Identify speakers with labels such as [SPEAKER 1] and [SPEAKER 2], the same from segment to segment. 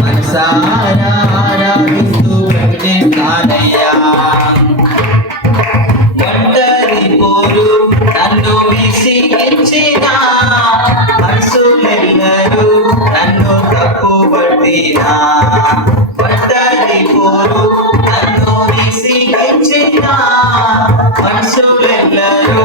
[SPEAKER 1] మనసారా ఆరాధిస్తూ ప్రకటిస్తానయ్యా ఒంటరి పోరు నన్ను విసిగించిన. మనసులెల్లరూ నన్ను తప్పు పట్టినా ఒంటరి పోరు నన్ను విసిగించిన. మనసులెల్లరూ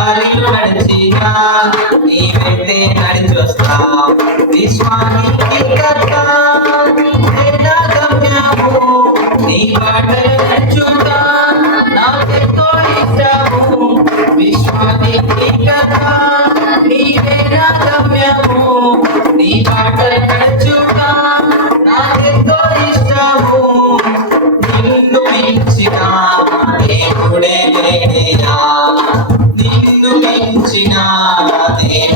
[SPEAKER 1] దారిలో నడిచినా నీ వెంటే నడిచొస్తా విశ్వానికి కదా గమ్యము నీ బాటలు Sin nada. de.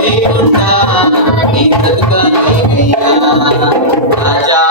[SPEAKER 1] देवता की करे नैया आजा